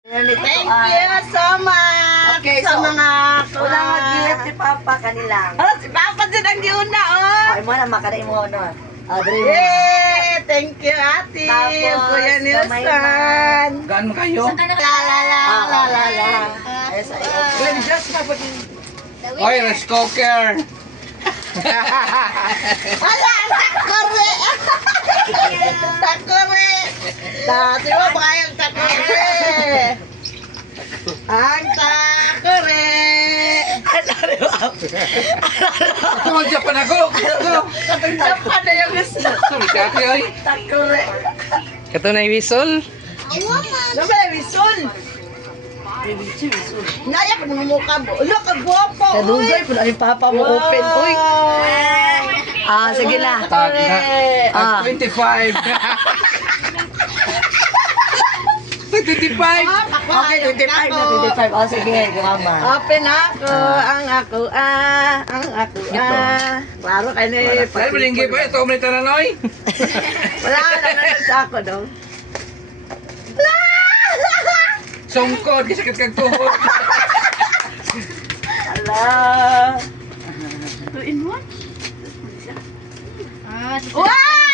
Thank you so much Okay, sa so, mga Wala mag-gift si Papa kanilang. Si Papa din ang giuna, oh. Ay mo na makadain mo ano. Adre mo. Yay! Thank you, ate. Tapos, Kuya kamay Nilson. Gaan mo kayo? La la la la la la. Ay sa iyo. Oy, rice cooker! Wala, takore. Takore. Dati mo ba yung takore? Ang takore. Tumadya pa na ko! Katagdap pa na yung gusto. Sorry, kati ay. Takore. Kato na iwisol. Nama na bisul. Naya pa naman mukha mo. Ulo, kagwapo. Kadugay po na ni Papa mo open. Uy. Ah, sige na. Tag Ah. 25. 25. Okay, 25 na 25. Oh, sige, mama. Open ako, ang ako Klaro kayo na eh. Dahil malinggi ba ito? Ulit na noy? Wala na sa ako, no? Sungkod, kisakit kang tuhod. Ala. Wow!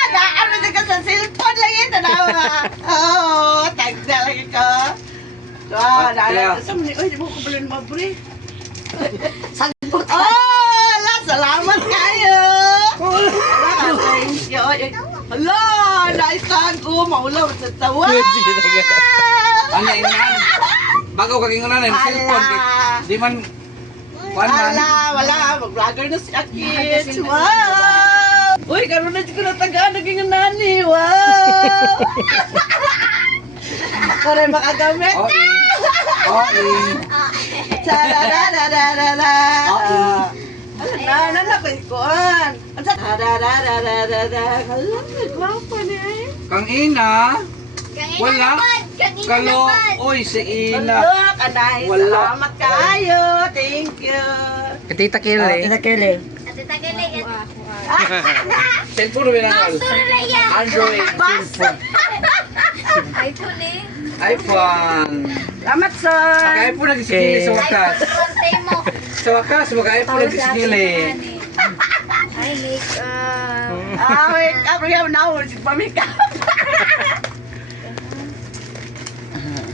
Naano na ka sa cellphone lang yun. Tanawa nga. Oo, tagda lagi ka. Wow, naalala. Uy, di mo ko pala mabre. Sagbot. Oh, ala, salamat kayo. Ala, thank you. Ala, naisahan ko. Maulaw sa tawa. Ano yung nan? Bago kagingunan ng cellphone. Di man... Kuan man. Wala. Mag-vlogger na si Akit. Wow! Uy, karoon na ko na tagaan naging nani. Wow! Ako rin makagamit. Oi. Oi. Cha-da-da-da-da-da-da. Ano na ko ikuan? Cha-da-da-da-da-da-da. Hala, nagwapo niya eh. Kang ina. Wala. Kalo. Oy, si ina. Hala, kanay. Wala. Salamat kayo. Thank you. Katita kile. Ina Kelly. Cellphone ba nangal? Android. Cellphone. iPhone. Salamat, sir. Mag-iPhone lagi sigili sa wakas. Sa wakas, mag-iPhone lagi sigili. Wait up. We have now. Pamika.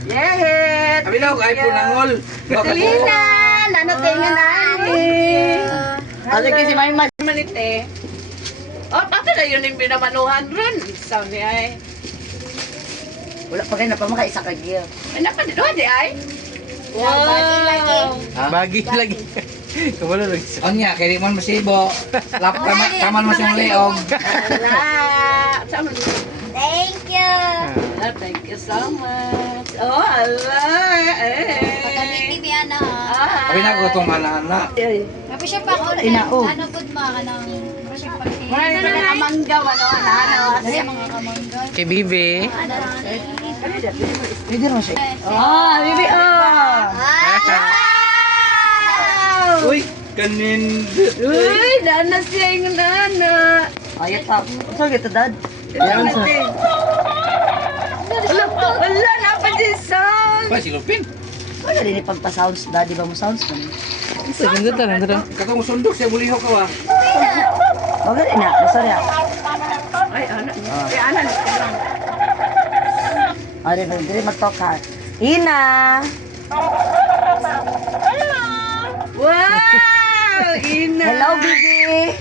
Yehit. Abi daw, iPhone nangol. Selena. Nanatingan namin. Ano kasi may Manite. Oh, pati na yun yung pinamanuhan ron. Sabi ay. wala pa kayo na pa makaisa ka gift. Ay, napaninood eh ay. Wow. Bagi lagi. Kamalo lagi. Onya, kaya di man masibo. Lap kaman mo siyang leog. Ala. Sama niyo. Thank you. Thank you so much. Oh, ala. Pagkamiti mi ana. Abi na ko itong ana-ana. Kapag siya pa ako, Inaog. ano po mga kanang siya pa May mga mangga, ano. Kasi mga kamangga. Kay Bibi. Pwede naman siya. Ah, bibi, ah. Uy, kanin. Uy, nana siya yung nana. Ayat pa. So, gitu, Dad. Yan sa. Wala na pa din sound. Pa, silupin. Wala din ipagpa-sounds, Daddy ba mo sounds man? Segundo ta nandito. Katong sundok siya buliho ka ba? Wala ina, sorry ah. Ay, anak. Ay, anak. Ari ba dili magtoka. Ina. Wow! Ina. Hello, baby.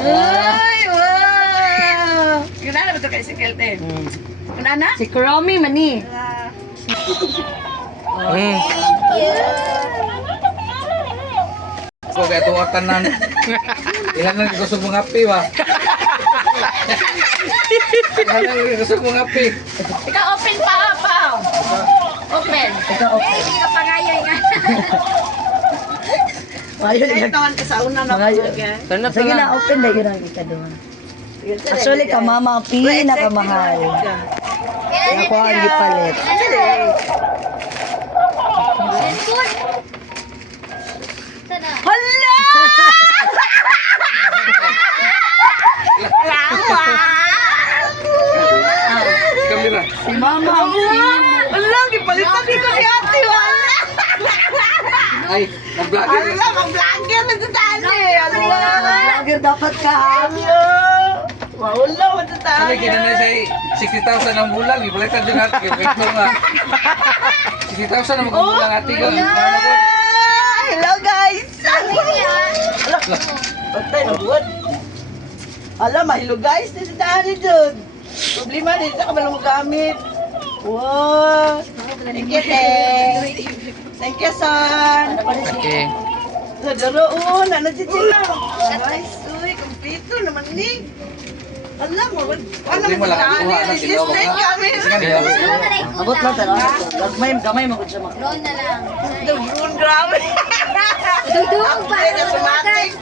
Ay, wow! Ginana ba ito kay si Kelten? Ginana? Si Kuromi mani. Ko kaya itong tanan. Ilan lang gusto mong api ba? Ilan lang gusto mong api. Ikaw open pa, Pao. Open. Ikaw okay. Hindi ka pangayoy nga. Ayun Ay, yan. tawan ka sa una na Mga- pagkagay. Sana Sige pala. na, open na yun ang kita doon. Actually, ka mama ang pinakamahal. Ako ang gipalit. Sana. Hala! Lawa! Si Mama P. Wala, gipalitan dito ni ate, wala. Ay, ang vlogger. Wala, mag-vlogger na tatali. Vlogger dapat ka. Wala, matatali. Sabi, kinanay sa 60,000 ang bulan. Ipalitan din natin. Ito nga. 60,000 ang magbulang ate ko. Hello, guys. Patay na buwan. Alam, mahilo guys, di sa daan dun. Problema din, sa kabalang magamit. Wow. Thank you, Teng. Thank you, son. Okay. Sa daroon, ano si Chila? Nice, uy, kompleto naman ni. Alam mo, ano Hindi mo lang kuha ng silaw ka. kami. Abot lang pero gamay mo ko siya mak. Drone na lang. Doon, grabe. Dugdug pa. Upgrade na sumating.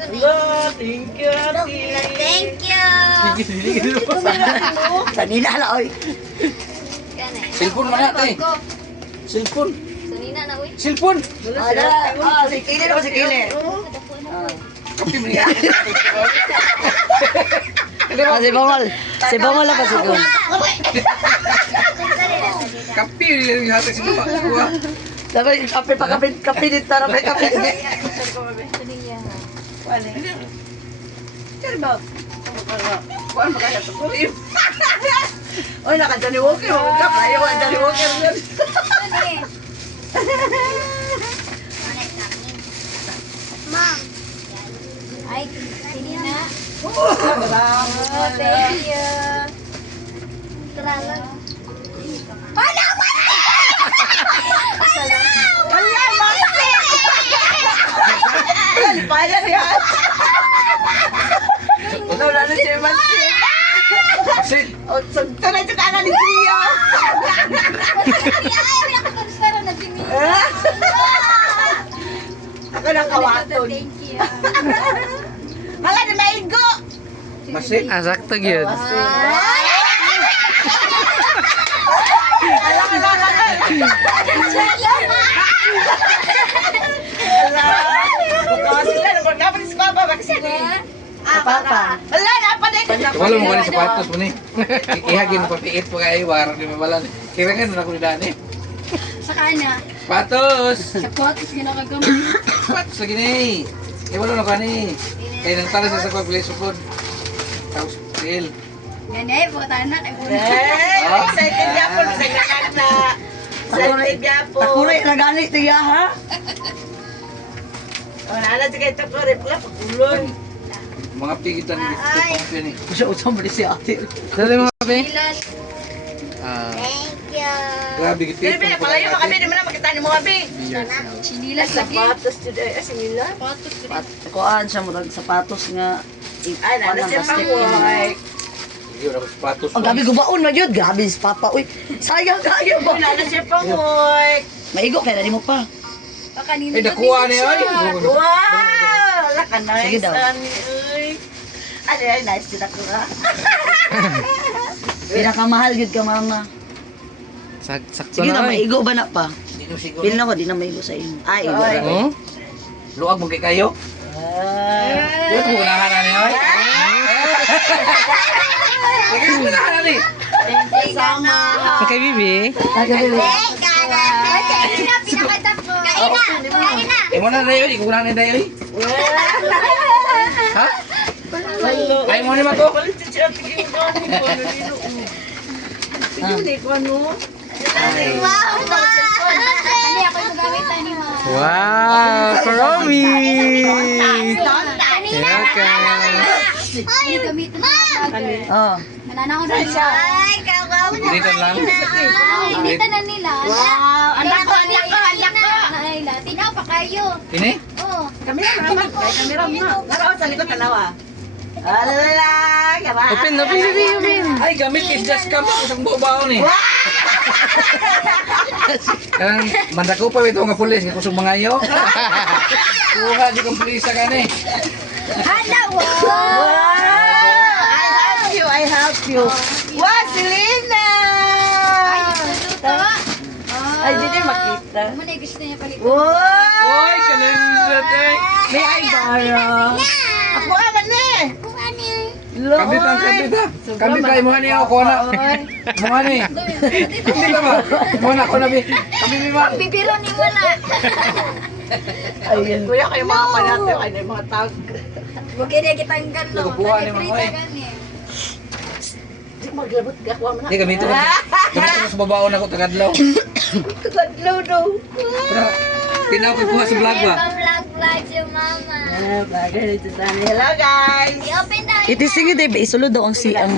Hello, thank you, ate. Thank you. Kanina la oy. Cellphone mo na, ate. Cellphone. Sanina na, uy. Cellphone. Ada. Si Kili ko si Kili. Kapi mo niya. Si Bongol. Si Bongol lang kasi ko. Kapi yung hati si Kuha. Dapat kape dito na may kape. Kaya ba? Kuan ba kaya ito? Oy, naka-Johnny Walker. Magkap, ayaw ang Johnny Walker. Ma'am. Ay, Sanina. Oh, Thank you. Salamat. Wala, Maxi! Lipayan yan. Wala na siya, Maxi. Kasi, O, sagto na ito kanan ni Trio. Ako na kawaton. Thank you. Hala, na maigo. masik. Ah, sakto yun. Hala, hala, hala. Bukaw sila, dapat si Papa, bakit sila? Papa. Wala, dapat eh. Wala mo ka sapatos mo ni. Ihagin mo papiit po kayo. Warang di mabalan. Kira nga na ako ni Dani. Sa kanya. Patos! Sa potis, ginagagamit. Patos lagi ni. Eh, wala na ka ni. Kaya nang tala sa sakwa pilay supod. Tapos, real. Ganyan, buta na. Kay Buna. Eh, excited niya po. Excited na. Excited niya po. Takure na gani tiya ha. Wala na siya ito ko rin pala. Pagulon. Mga pigitan ni Pangpyo ni. Siya utang bali si ate. Dali mo kape. Ilan. Ah, Thank you. Grabe, Pero gipit. ba, palayo ka kami. Di mo na makita ni mo kami. Chinilas lagi. Sapatos today. As nila. Patos. Kuan siya murag sapatos nga. Ay, nana siya pa mo. Ay, Hindi wala ko sapatos. Ang gabi gubaon na yun. Grabe si Papa. Uy, sayang kayo ba? nana siya pa mo. Maigo kaya na mo pa. Kanina Eh, nakuha ni ay. Wow! Wala ka nice. Sige daw. Ay, nice din ako ha. Pinakamahal gid ka mama. sakto Sige na, na. maigo ba na pa? Hindi mo siguro. Pili na ko, di na maigo sa inyo. Ay, igo. Ay. Oh? Luag mo kay kayo. Dito ko unahan na ni ay. Lagi mo unahan na ni. Sama. Okay, Bibi. Kanina, pinakatap ko. Kaina. Eh, mo na dayo. Ikaw unahan na dayo. Ha? Hello. Ay mo ni Mako. Balik siya tigil ko. Tigil ko ano? Wow, ma! Hindi, ako yung gamit na ni ma. Wow, Kuromi! Kanina. Welcome. Ay, gamit na ni Oh. Mananaw na siya. Ay, kawaw na. Dito lang. Ay, dito na nila. Wow, anak ko, anak ko, anak ko. Ay, tinaw pa kayo. Ini? Oh. Kamera naman. Kamera mo. Laro sa likod tanawa. Ala, kaba. Open, open. Ay, gamit is just come. Isang buo baon eh. Kanang manda ko pa ito nga pulis. Nga kusong mga iyo. Kuha, di kong pulisa ka ni. Hala, wow. Wow! I help you. Wow, Selena! Ay, tututo. Ay, di din makita. Ano na gusto niya palit? Wow! Oy, kanang eh. May ay bara. Ako naman eh. Kung ano yun? Kabitan. Kabit tayo mo niya ako na. Mga ni. Hindi ka ba? Mo na ko na bi. Kami mi man. Bibiro ni mo na. Ayun. Kuya kayo mga panato, ay na mga tag. Huwag kaya kitanggal no. Nagkukuha ni Mang Oy. Di maglabot ka, kuha mo na. Di gamito ko. Gamito ko sa babaon ako tagadlaw. Tagadlaw daw. Tinaw ko kuha sa vlog ba? Vlog si mama. Bagay dito sa Hello guys! I-open na. Iti sige, Dave. Isulod daw ang si ang